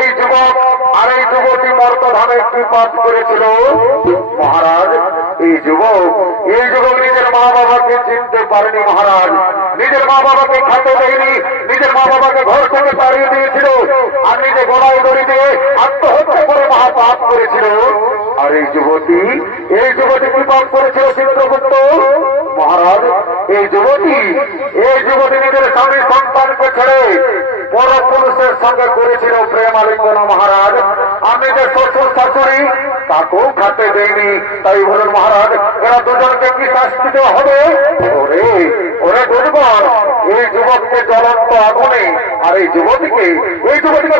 এই যুবক আর এই যুবতী মর্তধামে কি পাপ করেছিল মহারাজ? এই যুবক নিজের মা বাবাকে চিনতে পারেনি মহারাজ, নিজের মা বাবাকে খেতে দেয়নি, নিজের মা বাবাকে ঘর থেকে তাড়িয়ে দিয়েছিল, আর নিজে গলায় দড়ি দিয়ে আত্মহত্যা করে মহাপাপ করেছিল। আর এই যুবতী কি পাপ করেছিল চিত্রগুপ্ত মহারাজ? এই যুবতী নিজের স্বামী সন্তানকে ছেড়ে পর পুরুষের সঙ্গে করেছিল প্রেম আলিঙ্গন মহারাজ। আমি যে শ্বশুর শাশুড়ি তাকেও খাতে দেয়নি। তাই বলুন মহারাজ, এরা দুজনকে কি শাস্তি দেওয়া হবে? ওরে দুর্বল, এই যুবককে জ্বলন্ত আগুনে আর এই যুবতীকে